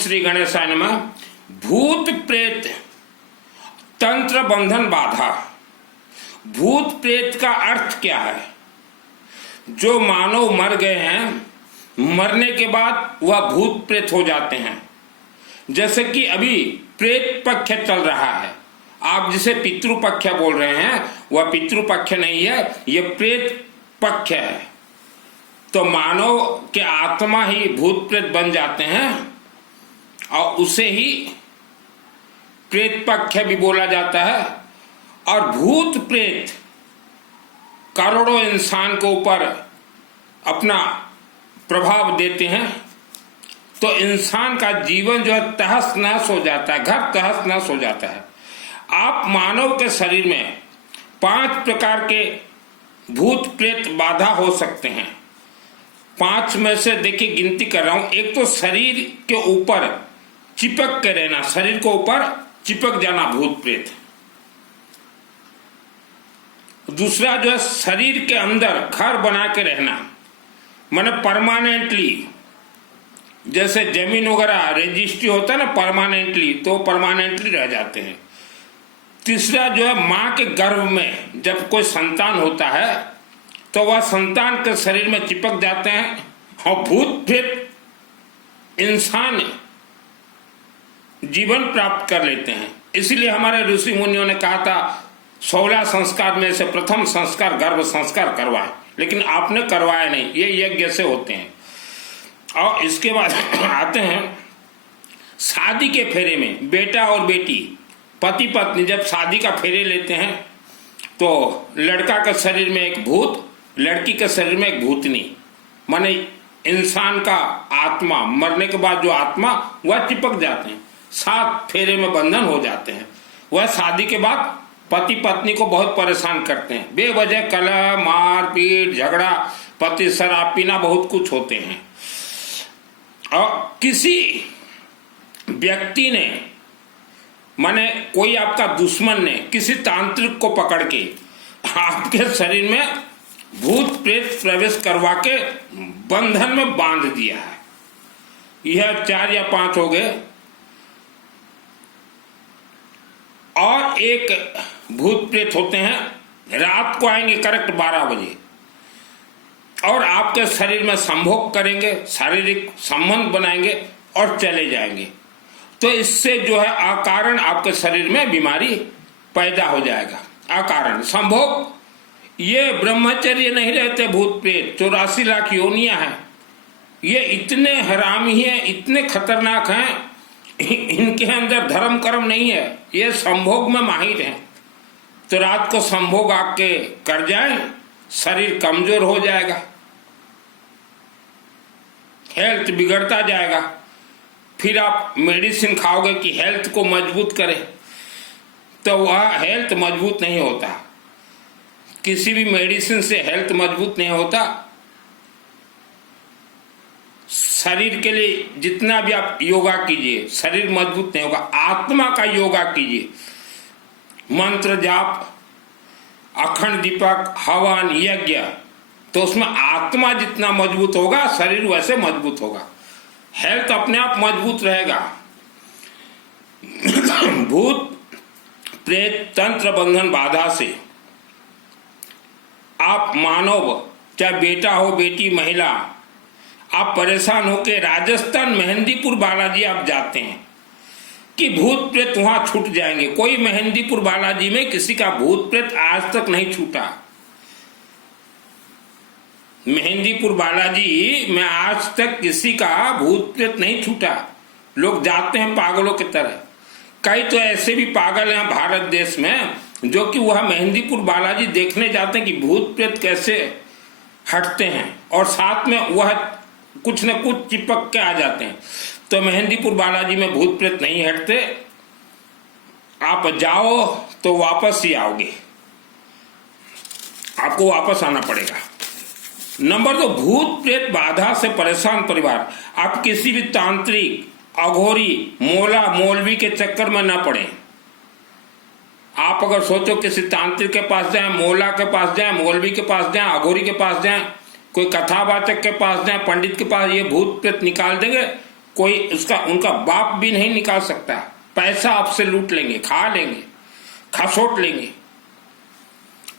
श्री गणेशाय नमः। भूत प्रेत तंत्र बंधन बाधा। भूत प्रेत का अर्थ क्या है? जो मानव मर गए हैं, मरने के बाद वह भूत प्रेत हो जाते हैं। जैसे कि अभी प्रेत पक्ष चल रहा है, आप जिसे पितृपक्ष बोल रहे हैं वह पितृपक्ष नहीं है, यह प्रेत पक्ष है। तो मानव के आत्मा ही भूत प्रेत बन जाते हैं और उसे ही प्रेत पक्ष भी बोला जाता है। और भूत प्रेत करोड़ों इंसान के ऊपर अपना प्रभाव देते हैं, तो इंसान का जीवन जो है तहस नहस हो जाता है, घर तहस नहस हो जाता है। आप मानव के शरीर में 5 प्रकार के भूत प्रेत बाधा हो सकते हैं। 5 में से देखिए गिनती कर रहा हूं। एक तो शरीर के ऊपर चिपक के रहना, शरीर के ऊपर चिपक जाना भूत प्रेत। दूसरा जो है शरीर के अंदर घर बना के रहना, माने परमानेंटली, जैसे जमीन वगैरह रजिस्ट्री होता है ना परमानेंटली, तो परमानेंटली रह जाते हैं। तीसरा जो है मां के गर्भ में जब कोई संतान होता है तो वह संतान के शरीर में चिपक जाते हैं। और भूत प्रेत इंसान जीवन प्राप्त कर लेते हैं। इसलिए हमारे ऋषि मुनियों ने कहा था 16 संस्कार में से प्रथम संस्कार गर्भ संस्कार करवाएं, लेकिन आपने करवाया नहीं। ये यज्ञ से होते हैं। और इसके बाद आते हैं शादी के फेरे में। बेटा और बेटी, पति पत्नी जब शादी का फेरे लेते हैं तो लड़का के शरीर में एक भूत, लड़की के शरीर में एक भूतनी, माने इंसान का आत्मा मरने के बाद जो आत्मा वह चिपक जाते हैं, 7 फेरे में बंधन हो जाते हैं। वह शादी के बाद पति पत्नी को बहुत परेशान करते हैं, बेवजह कलह मारपीट झगड़ा, पति शराब पीना, बहुत कुछ होते हैं। और किसी व्यक्ति ने, माने कोई आपका दुश्मन ने किसी तांत्रिक को पकड़ के आपके शरीर में भूत प्रेत प्रवेश करवा के बंधन में बांध दिया है। यह 4 या 5 हो गए। और एक भूत प्रेत होते हैं रात को आएंगे करेक्ट 12 बजे और आपके शरीर में संभोग करेंगे, शारीरिक संबंध बनाएंगे और चले जाएंगे। तो इससे जो है अकारण आपके शरीर में बीमारी पैदा हो जाएगा। अकारण संभोग, ये ब्रह्मचर्य नहीं रहते भूत प्रेत। 84 लाख योनियां हैं। ये इतने हरामी हैं, इतने खतरनाक हैं, इनके अंदर धर्म कर्म नहीं है, ये संभोग में माहिर हैं। तो रात को संभोग आके कर जाए, शरीर कमजोर हो जाएगा, हेल्थ बिगड़ता जाएगा। फिर आप मेडिसिन खाओगे कि हेल्थ को मजबूत करे, तो वह हेल्थ मजबूत नहीं होता। किसी भी मेडिसिन से हेल्थ मजबूत नहीं होता। शरीर के लिए जितना भी आप योगा कीजिए, शरीर मजबूत नहीं होगा। आत्मा का योगा कीजिए, मंत्र जाप, अखंड दीपक, हवन, यज्ञ, तो उसमें आत्मा जितना मजबूत होगा शरीर वैसे मजबूत होगा, हेल्थ अपने आप मजबूत रहेगा। भूत प्रेत तंत्र बंधन बाधा से आप मानव, चाहे बेटा हो बेटी महिला, आप परेशान होके राजस्थान मेहंदीपुर बालाजी आप जाते हैं कि भूत प्रेत वहां छूट जाएंगे। कोई मेहंदीपुर बालाजी में किसी का भूत प्रेत आज तक नहीं छूटा। मेहंदीपुर बालाजी में आज तक किसी का भूत प्रेत नहीं छूटा। लोग जाते हैं पागलों की तरह। कई तो ऐसे भी पागल हैं भारत देश में जो कि वह मेहंदीपुर बालाजी देखने जाते हैं कि भूत प्रेत कैसे हटते हैं, और साथ में वह कुछ न कुछ चिपक के आ जाते हैं। तो मेहंदीपुर बालाजी में भूत प्रेत नहीं हटते। आप जाओ तो वापस ही आओगे, आपको वापस आना पड़ेगा। नंबर 2, भूत प्रेत बाधा से परेशान परिवार। आप किसी भी तांत्रिक, अघोरी, मोला मौलवी के चक्कर में ना पड़े। आप अगर सोचो किसी तांत्रिक के पास जाएं, मोला के पास जाएं, मौलवी के पास जाएं, अघोरी के पास जाएं, कोई कथावाचक के पास जाएं, पंडित के पास, ये भूत प्रेत निकाल देंगे, कोई उसका उनका बाप भी नहीं निकाल सकता। पैसा आपसे लूट लेंगे, खा लेंगे, खसोट लेंगे।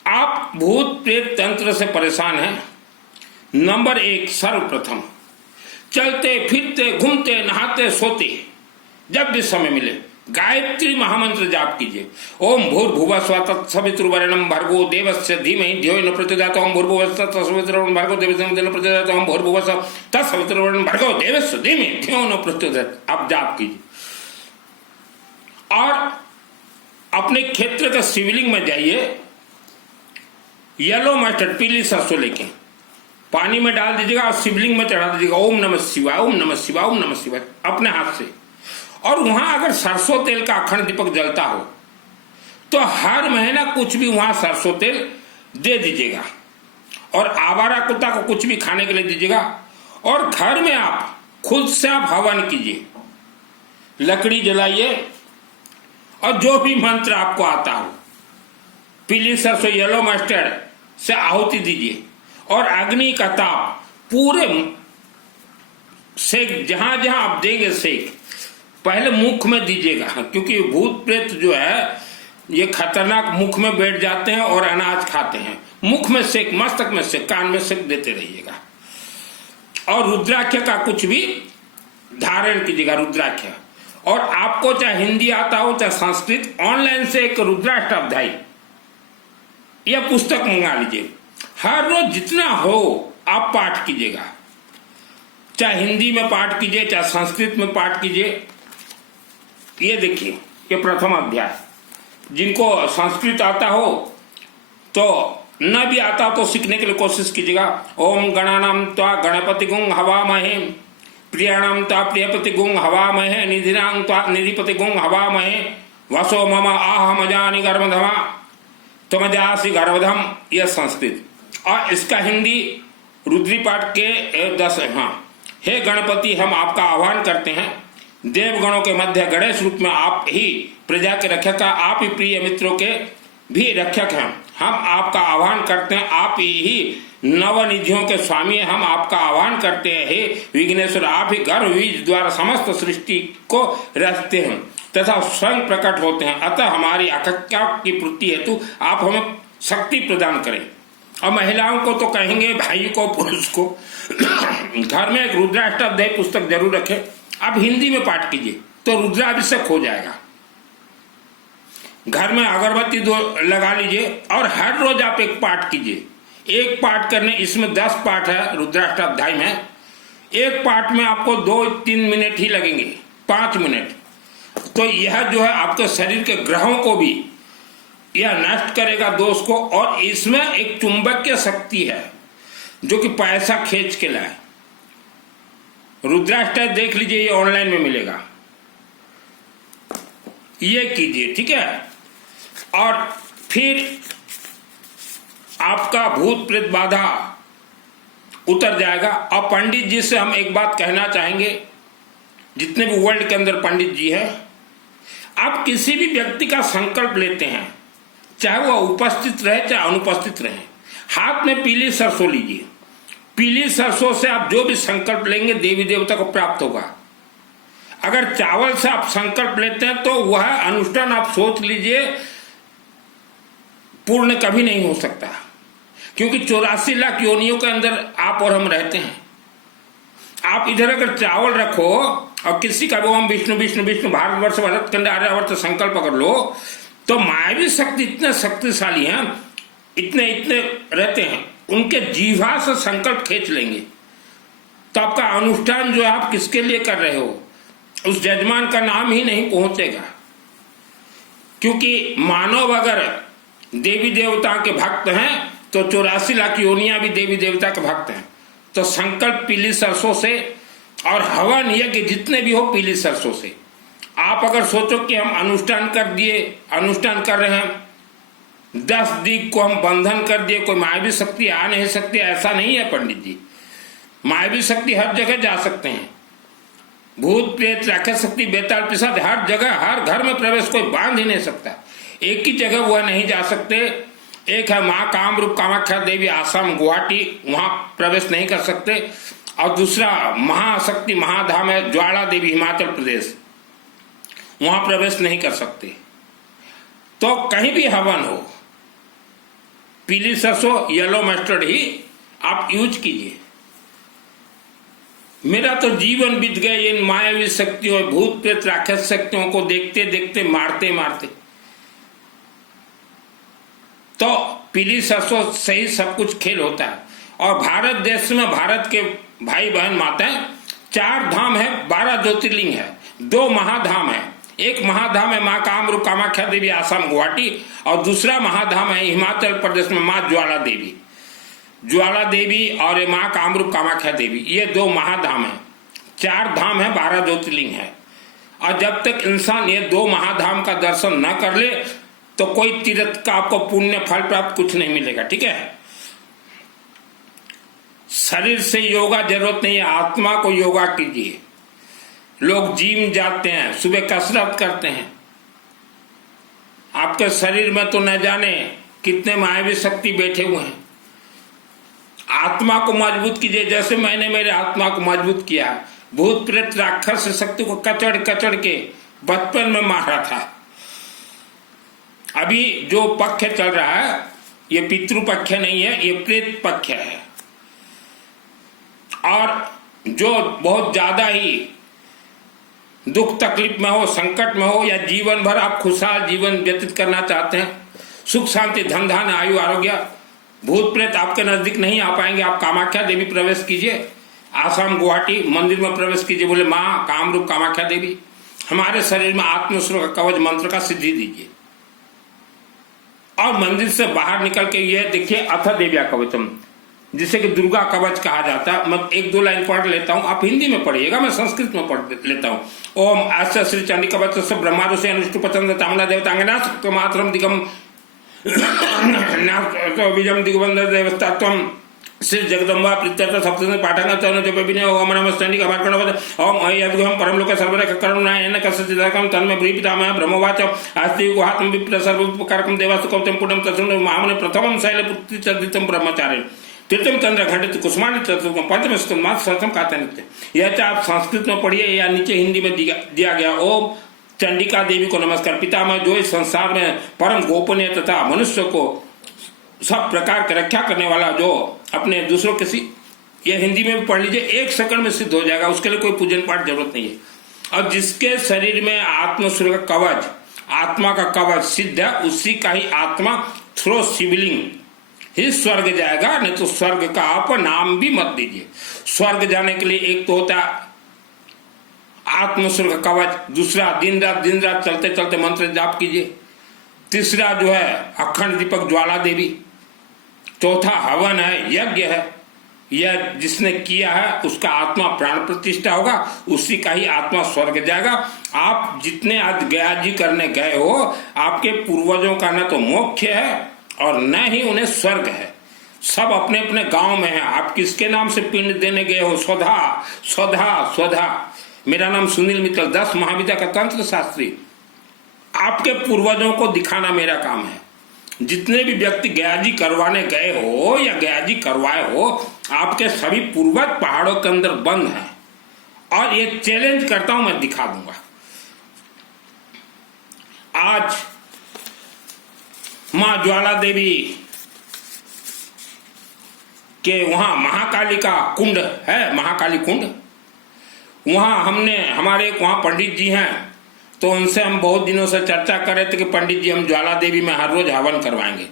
आप भूत प्रेत तंत्र से परेशान हैं। नंबर 1, सर्वप्रथम चलते फिरते घूमते नहाते सोते जब भी समय मिले गायत्री महामंत्र जाप कीजिए। ओम भूर्भुवः स्वः तत्सवितुर्वरेण्यं भर्गो देवस्य धीमहि धियो यो न प्रचोदयात्। ओम भूर्भुवः स्वः तत्सवितुर्वरेण्यं भर्गो देवस्य धीमहि धियो न प्रचोदयात्। ओम भूर्भुवः स्वः तत्सवितुर्वरेण्यं भर्गो देवस्य धीमहि धियो न प्रचोदयात्। आप जाप कीजिए और अपने क्षेत्र के शिवलिंग में जाइए, येलो मस्टर्ड पीली सरसों लेके पानी में डाल दीजिएगा और शिवलिंग में चढ़ा दीजिएगा। ओम नमः शिवाय, ओम नमः शिवाय, ओम नमः शिवाय अपने हाथ से। और वहां अगर सरसों तेल का अखंड दीपक जलता हो तो हर महीना कुछ भी वहां सरसों तेल दे दीजिएगा और आवारा कुत्ता को कुछ भी खाने के लिए दीजिएगा। और घर में आप खुद से आप हवन कीजिए, लकड़ी जलाइए और जो भी मंत्र आपको आता हो, पीली सरसों येलो मस्टर्ड से आहुति दीजिए और अग्नि का ताप पूरे सेक, जहां जहां आप देंगे सेक पहले मुख में दीजिएगा, क्योंकि भूत प्रेत जो है ये खतरनाक मुख में बैठ जाते हैं और अनाज खाते हैं। मुख में सेक, मस्तक में सेक, कान में सेक देते रहिएगा। और रुद्राक्ष का कुछ भी धारण कीजिएगा, रुद्राक्ष। और आपको चाहे हिंदी आता हो चाहे संस्कृत, ऑनलाइन से एक रुद्राष्टाध्यायी यह पुस्तक मंगा लीजिए। हर रोज जितना हो आप पाठ कीजिएगा, चाहे हिंदी में पाठ कीजिए चाहे संस्कृत में पाठ कीजिए। ये देखिए, ये प्रथम अध्याय। जिनको संस्कृत आता हो तो न भी आता तो सीखने के लिए कोशिश कीजिएगा। ओम गणानाम त्वा गणपति गुं हवामहे, प्रियाणाम त्वा प्रियपति गुं हवामहे, निधिनाम त्वा निधिपति गुं हवामहे, वसो मम आहमजानि गर्भधमा त्वमजासि गर्भधम। यह संस्कृत। और इसका हिंदी रुद्री पाठ के 10। हाँ, हे गणपति, हम आपका आह्वान करते हैं। देवगणों के मध्य गणेश रूप में आप ही प्रजा के रक्षक, आप ही प्रिय मित्रों के भी रक्षक हैं। हम आपका आह्वान करते हैं, आप ही नवनिधियों के स्वामी हैं। हम आपका आह्वान करते हैं, हे विघ्नेश्वर, आप ही गर्भ बीज द्वारा समस्त सृष्टि को रचते हैं तथा स्वयं प्रकट होते हैं। अतः हमारी आकांक्षा की पूर्ति हेतु आप हमें शक्ति प्रदान करें। और महिलाओं को तो कहेंगे, भाई को, पुरुष को घर में एक रुद्राष्टाध्यायी पुस्तक जरूर रखें। आप हिंदी में पाठ कीजिए तो रुद्राभिषेक हो जाएगा। घर में अगरबत्ती 2 लगा लीजिए और हर रोज आप एक पाठ कीजिए। एक पाठ करने, इसमें 10 पाठ है रुद्राष्टाध्यायी में। एक पाठ में आपको 2-3 मिनट ही लगेंगे, 5 मिनट। तो यह जो है आपके शरीर के ग्रहों को भी यह नष्ट करेगा, दोष को। और इसमें एक चुंबकीय शक्ति है जो कि पैसा खींच के लाए। रुद्राष्टक देख लीजिए, ये ऑनलाइन में मिलेगा, ये कीजिए, ठीक है। और फिर आपका भूत प्रेत बाधा उतर जाएगा। और पंडित जी से हम एक बात कहना चाहेंगे, जितने भी वर्ल्ड के अंदर पंडित जी हैं, आप किसी भी व्यक्ति का संकल्प लेते हैं, चाहे वह उपस्थित रहे चाहे अनुपस्थित रहे, हाथ में पीली सरसों लीजिए। पीली सरसों से आप जो भी संकल्प लेंगे देवी देवता को प्राप्त होगा। अगर चावल से आप संकल्प लेते हैं तो वह अनुष्ठान आप सोच लीजिए पूर्ण कभी नहीं हो सकता, क्योंकि 84 लाख योनियों के अंदर आप और हम रहते हैं। आप इधर अगर चावल रखो और किसी का ओम विष्णु विष्णु विष्णु भारतवर्ष भारतखंड आर्यावर्त संकल्प कर लो, तो मायावी शक्ति इतने शक्तिशाली हैं, इतने इतने रहते हैं, उनके जीवा से संकल्प खींच लेंगे। तो आपका अनुष्ठान जो आप किसके लिए कर रहे हो, उस यजमान का नाम ही नहीं पहुंचेगा। क्योंकि मानव अगर देवी देवता के भक्त हैं तो 84 लाख योनियां भी देवी देवता के भक्त हैं। तो संकल्प पीली सरसों से और हवन यज्ञ जितने भी हो पीली सरसों से। आप अगर सोचो कि हम अनुष्ठान कर दिए, अनुष्ठान कर रहे हैं, 10 दिग को हम बंधन कर दिए, कोई मायावी शक्ति आ नहीं सकती, ऐसा नहीं है पंडित जी। मायावी शक्ति हर जगह जा सकते हैं। भूत प्रेत राक्षस शक्ति बेताल पिशाच हर जगह हर घर में प्रवेश कोई बांध ही नहीं सकता। एक ही जगह वह नहीं जा सकते, एक है माँ कामरूप कामाख्या देवी आसाम गुवाहाटी, वहां प्रवेश नहीं कर सकते। और दूसरा महाशक्ति महाधाम है ज्वाला देवी हिमाचल प्रदेश, वहां प्रवेश नहीं कर सकते। तो कहीं भी हवन हो, पीली सरसों येलो मस्टर्ड ही आप यूज कीजिए। मेरा तो जीवन बीत गया इन मायावी शक्तियों, भूत प्रेत राक्षस शक्तियों को देखते देखते, मारते मारते। तो पीली सरसों से ही सब कुछ खेल होता है। और भारत देश में भारत के भाई बहन माताएं, 4 धाम है, 12 ज्योतिर्लिंग है, 2 महाधाम है। एक महाधाम है माँ कामरूप कामाख्या देवी आसाम गुवाहाटी, और दूसरा महाधाम है हिमाचल प्रदेश में माँ ज्वाला देवी, ज्वाला देवी और माँ कामरूप कामाख्या देवी, ये 2 महाधाम है। 4 धाम है, 12 ज्योतिर्लिंग है। और जब तक इंसान ये 2 महाधाम का दर्शन न कर ले तो कोई तीर्थ का आपको पुण्य फल प्राप्त कुछ नहीं मिलेगा। ठीक है, शरीर से योगा जरूरत नहीं है, आत्मा को योगा कीजिए। लोग जिम जाते हैं, सुबह कसरत करते हैं, आपके शरीर में तो न जाने कितने मायावी शक्ति बैठे हुए हैं। आत्मा को मजबूत कीजिए, जैसे मैंने मेरे आत्मा को मजबूत किया। भूत प्रेत राक्षस शक्ति को कचड़ कचड़ के बचपन में मारा था। अभी जो पक्ष चल रहा है ये पितृ पक्ष नहीं है, ये प्रेत पक्ष है। और जो बहुत ज्यादा ही दुख तकलीफ में हो, संकट में हो, या जीवन भर आप खुशहाल जीवन व्यतीत करना चाहते हैं, सुख शांति धन धान आयु आरोग्य, भूत प्रेत आपके नजदीक नहीं आ पाएंगे। आप कामाख्या देवी प्रवेश कीजिए, आसाम गुवाहाटी मंदिर में प्रवेश कीजिए, बोले माँ कामरूप कामाख्या देवी हमारे शरीर में आत्मस्वर कवच मंत्र का सिद्धि दीजिए। और मंदिर से बाहर निकल के ये देखिए अथ देव्या कवचम, जिसे कि दुर्गा कवच कहा जाता है। मैं 1-2 लाइन पढ़ लेता हूं, आप हिंदी में पढ़िएगा, मैं संस्कृत में पढ़ लेता हूं। ओम आस्य श्री चंडी कवच से ब्रह्मा ऋषि अनुष्टु पचंद तामला देवतांगना मात्रम दिगम विजम दिग्बंध देवतात्वम श्री जगदम्बा प्रीत्यर्थ सप्तमी पाठंग चरण जप विनय ओम नमः चंडी कमार्कण ओम अयद्गम परमलोक सर्वरक करुणायन कसचिदाकम तन्मे ब्रीपितामह ब्रह्मवाच आस्ति गुहात्म विप्र सर्वोपकारकम देवास्तु कवचम पुण्यम तत्सुंड महामुने प्रथमम शैलपुत्री चर्दितम ब्रह्मचार्य तीर्थम चंद्र घटित कुष्मांड चतुर्थम पंचम स्तम सतम काते नित्य। यह आप संस्कृत में पढ़िए या नीचे हिंदी में दिया गया। ओम चंडिका देवी को नमस्कार, पितामह जो इस संसार में परम गोपनीय तथा मनुष्य को सब प्रकार की रक्षा करने वाला, जो अपने दूसरों के यह हिंदी में भी पढ़ लीजिए, 1 सेकंड में सिद्ध हो जाएगा, उसके लिए कोई पूजन पाठ जरूरत नहीं है। और जिसके शरीर में आत्मस्वर का कवच, आत्मा का कवच सिद्ध है, उसी का ही आत्मा थ्रो शिवलिंग ही स्वर्ग जाएगा। नहीं तो स्वर्ग का आप नाम भी मत दीजिए। स्वर्ग जाने के लिए एक तो होता है आत्मस्वर का कवच, दूसरा दिन रात चलते चलते मंत्र जाप कीजिए, तीसरा जो है अखंड दीपक ज्वाला देवी, चौथा हवन है, यज्ञ है। यह जिसने किया है उसका आत्मा प्राण प्रतिष्ठा होगा, उसी का ही आत्मा स्वर्ग जाएगा। आप जितने आज गया जी करने गए हो, आपके पूर्वजों का न तो मोक्ष है और न ही उन्हें स्वर्ग है। सब अपने अपने गांव में है। आप किसके नाम से पिंड देने गए हो? स्वधा स्वधा स्वधा। मेरा नाम सुनील मित्तल, 10 महाविद्या का तंत्र शास्त्री। आपके पूर्वजों को दिखाना मेरा काम है। जितने भी व्यक्ति गयाजी करवाने गए हो या गयाजी करवाए हो, आपके सभी पूर्वज पहाड़ों के अंदर बंद हैं। और ये चैलेंज करता हूं, मैं दिखा दूंगा। आज मां ज्वाला देवी के वहां महाकाली का कुंड है, महाकाली कुंड। वहां हमारे वहां पंडित जी हैं, तो उनसे हम बहुत दिनों से चर्चा कर रहे थे कि पंडित जी हम ज्वाला देवी में हर रोज हवन करवाएंगे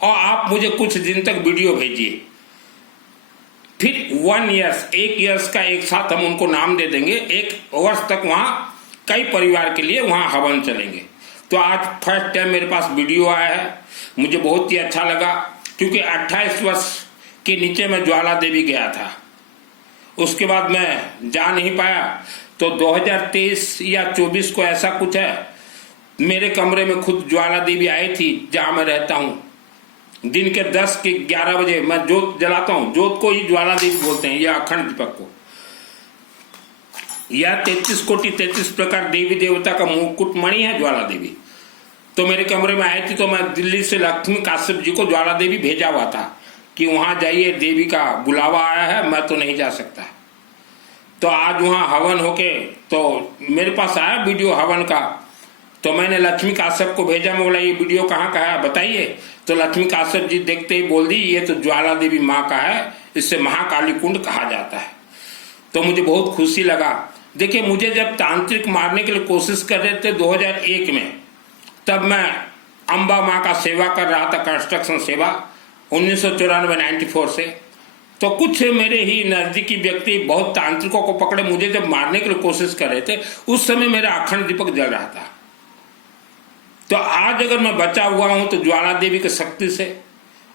और आप मुझे कुछ दिन तक वीडियो भेजिए। फिर 1 ईयर्स का एक साथ हम उनको नाम दे देंगे। 1 वर्ष तक वहां कई परिवार के लिए वहां हवन चलेंगे। तो आज फर्स्ट टाइम मेरे पास वीडियो आया है, मुझे बहुत ही अच्छा लगा, क्योंकि 28 वर्ष के नीचे मैं ज्वाला देवी गया था। उसके बाद मैं जा नहीं पाया। तो 2023 या 24 को ऐसा कुछ है, मेरे कमरे में खुद ज्वाला देवी आई थी जहां मैं रहता हूं। दिन के 10 के 11 बजे मैं जोत जलाता हूं। जोत को ही ज्वाला देवी बोलते हैं, या अखंड दीपक को। यह 33 कोटि 33 प्रकार देवी देवता का मुकुटमणि है ज्वाला देवी। तो मेरे कमरे में आई थी, तो मैं दिल्ली से लक्ष्मी काश्यप जी को ज्वाला देवी भेजा हुआ था कि वहां जाइए, देवी का बुलावा आया है, मैं तो नहीं जा सकता। तो आज वहां हवन होके तो मेरे पास आया वीडियो हवन का, तो मैंने लक्ष्मी काश्यप को भेजा, मैं बोला ये वीडियो कहाँ का है बताइए। तो लक्ष्मी काश्यप जी देखते ही बोल दी ये तो ज्वाला देवी माँ का है, इससे महाकाली कुंड कहा जाता है। तो मुझे बहुत खुशी लगा। देखिए, मुझे जब तांत्रिक मारने के लिए कोशिश कर रहे थे 2001 में, तब मैं अम्बा माँ का सेवा कर रहा था, कंस्ट्रक्शन सेवा 1994-94 से। तो कुछ मेरे ही नजदीकी व्यक्ति बहुत तांत्रिकों को पकड़े, मुझे जब मारने के लिए कोशिश कर रहे थे, उस समय मेरा अखंड दीपक जल रहा था। तो आज अगर मैं बचा हुआ हूं तो ज्वाला देवी की शक्ति से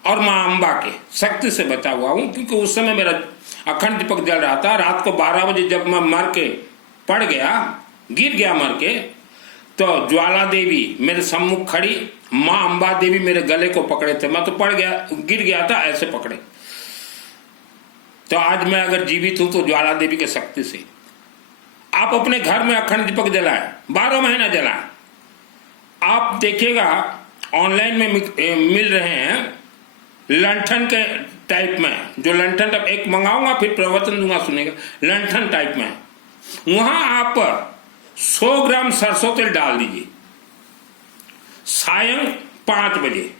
और मां अम्बा के शक्ति से बचा हुआ हूं, क्योंकि उस समय मेरा अखंड दीपक जल रहा था। रात को 12 बजे जब मैं मर के पड़ गया, गिर गया मर के, तो ज्वाला देवी मेरे सम्मुख खड़ी, मां अम्बा देवी मेरे गले को पकड़े थे। मैं तो पड़ गया, गिर गया था, ऐसे पकड़े। तो आज मैं अगर जीवित हूं तो ज्वाला देवी की शक्ति से। आप अपने घर में अखंड दीपक जलाएं, 12 महीना जलाएं। आप देखिएगा ऑनलाइन में मिल रहे हैं लंठन के टाइप में, जो लंठन टाइप, एक मंगाऊंगा फिर प्रवचन दूंगा, सुनेगा, लंठन टाइप में। वहां आप 100 ग्राम सरसों तेल डाल दीजिए, सायं 5 बजे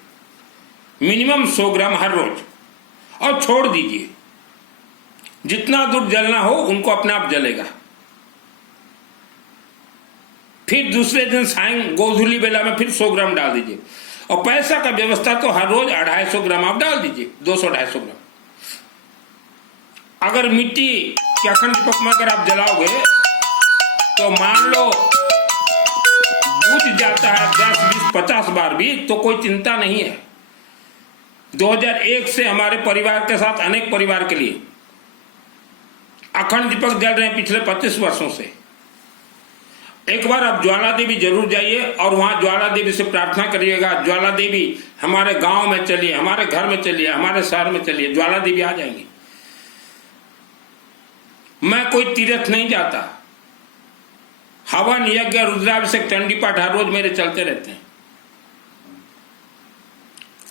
मिनिमम 100 ग्राम हर रोज, और छोड़ दीजिए। जितना दूर जलना हो उनको अपने आप जलेगा। फिर दूसरे दिन सायं गोधूली बेला में फिर 100 ग्राम डाल दीजिए। और पैसा का व्यवस्था तो हर रोज 250 ग्राम आप डाल दीजिए, 200-250 ग्राम। अगर मिट्टी के अखंड दीपक में अगर आप जलाओगे तो मान लो बुझ जाता है 10, 20, 50 बार भी, तो कोई चिंता नहीं है। 2001 से हमारे परिवार के साथ अनेक परिवार के लिए अखंड दीपक जल रहे हैं पिछले 25 वर्षों से। एक बार आप ज्वाला देवी जरूर जाइए और वहां ज्वाला देवी से प्रार्थना करिएगा, ज्वाला देवी हमारे गांव में चलिए, हमारे घर में चलिए, हमारे शहर में चलिए, ज्वाला देवी आ जाएंगी। मैं कोई तीर्थ नहीं जाता, हवन, यज्ञ, रुद्राभिषेक, चंडी पाठ हर रोज मेरे चलते रहते हैं।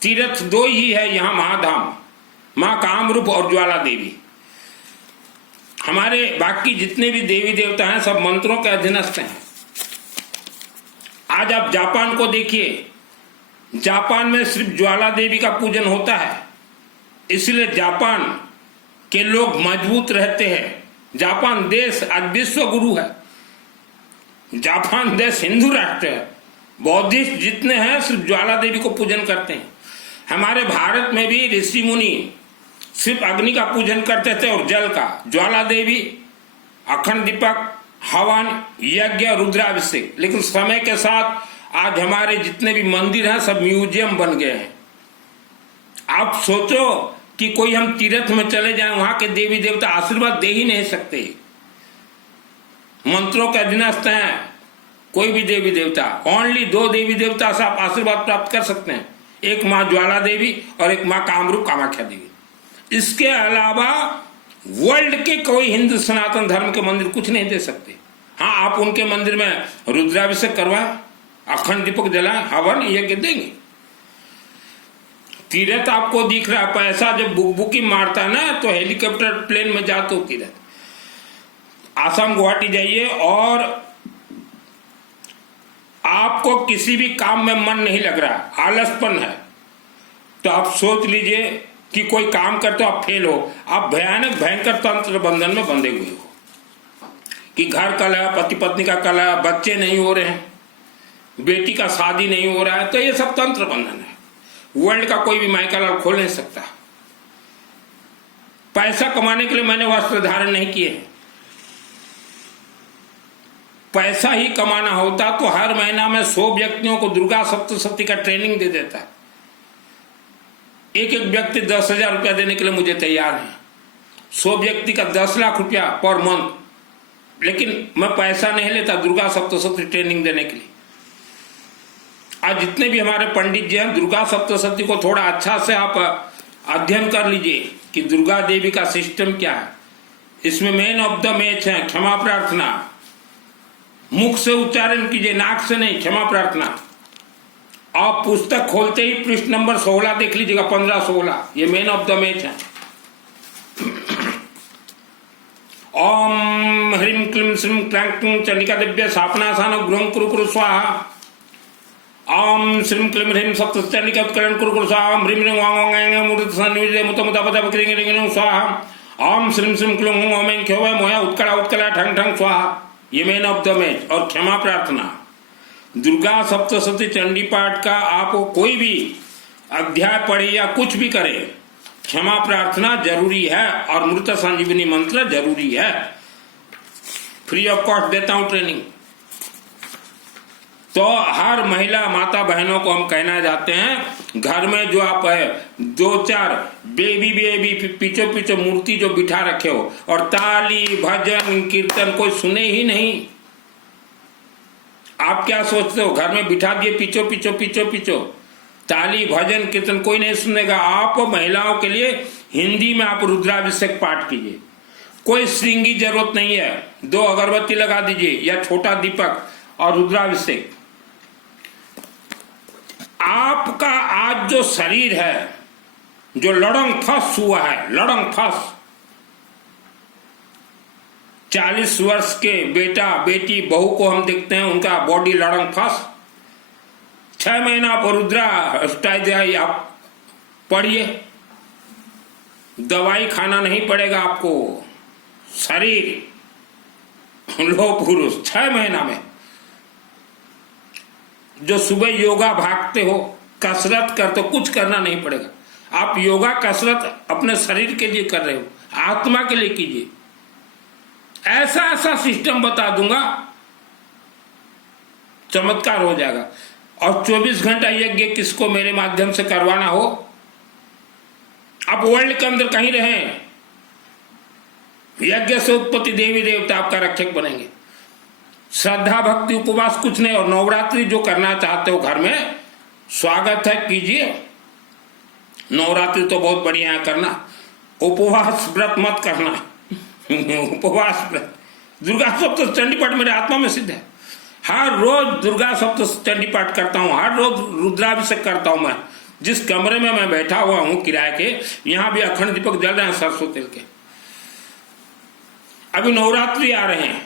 तीर्थ 2 ही है यहां, महाधाम, मां कामरूप और ज्वाला देवी। हमारे बाकी जितने भी देवी देवता हैं सब मंत्रों के अधीनस्थ हैं। आज आप जापान को देखिए, जापान में सिर्फ ज्वाला देवी का पूजन होता है, इसलिए जापान के लोग मजबूत रहते हैं। जापान देश आज विश्व गुरु है। जापान देश हिंदू राष्ट्र है। बौद्धिस्ट जितने हैं सिर्फ ज्वाला देवी को पूजन करते हैं। हमारे भारत में भी ऋषि मुनि सिर्फ अग्नि का पूजन करते थे और जल का। ज्वाला देवी, अखंड दीपक, हवन, यज्ञ, रुद्राभिषेक। लेकिन समय के साथ आज हमारे जितने भी मंदिर हैं सब म्यूजियम बन गए हैं। आप सोचो कि कोई हम तीर्थ में चले जाएं, वहां के देवी देवता आशीर्वाद दे ही नहीं सकते, मंत्रों के अधीनस्थ हैं। कोई भी देवी देवता, ओनली 2 देवी देवता से आप आशीर्वाद प्राप्त कर सकते हैं, एक मां ज्वाला देवी और एक मां कामरूप कामाख्या देवी। इसके अलावा वर्ल्ड के कोई हिंदू सनातन धर्म के मंदिर कुछ नहीं दे सकते। हाँ, आप उनके मंदिर में रुद्राभिषेक करवाएं, अखंड दीपक जलाएं, हवन, यज्ञ देंगे। तीर्थ आपको दिख रहा है, पैसा जब बुकबुकी मारता है ना तो हेलीकॉप्टर प्लेन में जाते हो तीर्थ। आसाम गुवाहाटी जाइए और आपको किसी भी काम में मन नहीं लग रहा, आलसपन है, तो आप सोच लीजिए कि कोई काम करते हो आप फेल हो, आप भयानक भयंकर तंत्र बंधन में बंधे हुए हो कि घर कलह, पति पत्नी का कलह, बच्चे नहीं हो रहे हैं, बेटी का शादी नहीं हो रहा है, तो ये सब तंत्र बंधन है। वर्ल्ड का कोई भी माइका खोल नहीं सकता। पैसा कमाने के लिए मैंने वस्त्र धारण नहीं किए। पैसा ही कमाना होता तो हर महीना में 100 व्यक्तियों को दुर्गा सप्तशती का ट्रेनिंग दे देता। एक एक व्यक्ति 10,000 रुपया देने के लिए मुझे तैयार है। 100 व्यक्ति का 10 लाख रुपया पर मंथ। लेकिन मैं पैसा नहीं लेता दुर्गा सप्तशती ट्रेनिंग देने के लिए। आज जितने भी हमारे पंडित जी हैं, दुर्गा सप्तशती को थोड़ा अच्छा से आप अध्ययन कर लीजिए कि दुर्गा देवी का सिस्टम क्या है। इसमें मेन ऑफ द मैच है क्षमा प्रार्थना। मुख से उच्चारण कीजिए, नाक से नहीं, क्षमा प्रार्थना। आप पुस्तक खोलते ही पृष्ठ नंबर 16 देख लीजिएगा, 15-16, ये मैन ऑफ द मैच है। ओम ह्रीं क्लीं श्रीं क्लां क्लीं चंडिका दिव्य स्थापनासान गृहं कुरु कुरु स्वाहा। ओम श्रीं क्लीं ह्रीं सप्त चंडिका उत्कलन कुरु कुरु स्वाहा। ह्रीं ह्रीं वां वां गां मूर्त सन्निविजय मुत मुत पद क्रीं क्रीं स्वाहा। ओम श्रीं श्रीं क्लीं हूं ओम ऐं ख्यों मोया उत्कला उत्कला ठंग ठंग स्वाहा। ये मैन ऑफ द मैच। और क्षमा प्रार्थना, दुर्गा सप्तशती चंडी पाठ का आप कोई भी अध्याय पढ़े या कुछ भी करे, क्षमा प्रार्थना जरूरी है और मृत संजीवनी मंत्र जरूरी है। फ्री ऑफ कॉस्ट देता हूं ट्रेनिंग। तो हर महिला माता बहनों को हम कहना चाहते हैं, घर में जो आप है 2-4 बेबी पीछे पीछे मूर्ति जो बिठा रखे हो और ताली भजन कीर्तन कोई सुने ही नहीं। आप क्या सोचते हो, घर में बिठा दिए पीछो ताली भजन कीर्तन कोई नहीं सुनेगा। आप महिलाओं के लिए हिंदी में आप रुद्राभिषेक पाठ कीजिए, कोई श्रृंगी जरूरत नहीं है। 2 अगरबत्ती लगा दीजिए या छोटा दीपक और रुद्राभिषेक। आपका आज जो शरीर है, जो लड़ंग फंस हुआ है, लड़ंग फंस 40 वर्ष के बेटा बेटी बहू को हम देखते हैं, उनका बॉडी लड़ंग फंस। 6 महीना आप रुद्रा अष्टाध्यायी आप पढ़िए, दवाई खाना नहीं पड़ेगा आपको। शरीर लो पुरुष 6 महीना में। जो सुबह योगा भागते हो, कसरत करते हो, कुछ करना नहीं पड़ेगा। आप योगा कसरत अपने शरीर के लिए कर रहे हो, आत्मा के लिए कीजिए। ऐसा ऐसा सिस्टम बता दूंगा, चमत्कार हो जाएगा। और 24 घंटा यज्ञ किसको मेरे माध्यम से करवाना हो, आप वर्ल्ड के अंदर कहीं रहें, यज्ञ से उत्पत्ति देवी देवता आपका रक्षक बनेंगे। श्रद्धा भक्ति उपवास कुछ नहीं। और नवरात्रि जो करना चाहते हो घर में, स्वागत है, कीजिए। नवरात्रि तो बहुत बढ़िया है करना। उपवास व्रत मत करना। उपवास व्रत, दुर्गा सप्तशती पाठ मेरे आत्मा में सिद्ध है। हर रोज दुर्गा सप्तशती पाठ करता हूँ, हर रोज रुद्राभिषेक करता हूँ। मैं जिस कमरे में मैं बैठा हुआ हूँ किराए के, यहां भी अखंड दीपक जल रहे हैं सरसों तेल के। अभी नवरात्रि आ रहे हैं।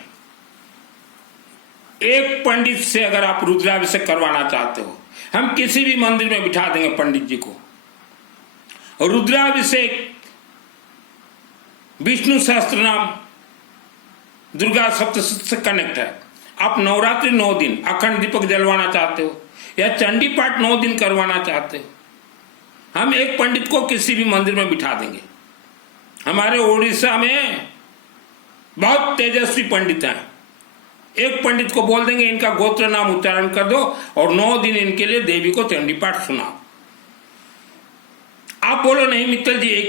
एक पंडित से अगर आप रुद्राभिषेक करवाना चाहते हो, हम किसी भी मंदिर में बिठा देंगे पंडित जी को। रुद्राभिषेक, विष्णु सहस्त्र नाम, दुर्गा सप्तशती से कनेक्ट है। आप नवरात्रि 9 दिन अखंड दीपक जलवाना चाहते हो या चंडी पाठ 9 दिन करवाना चाहते हो, हम एक पंडित को किसी भी मंदिर में बिठा देंगे। हमारे उड़ीसा में बहुत तेजस्वी पंडित हैं। एक पंडित को बोल देंगे इनका गोत्र नाम उच्चारण कर दो और 9 दिन इनके लिए देवी को चंडी पाठ सुनाओ। आप बोलो नहीं मित्तल जी, एक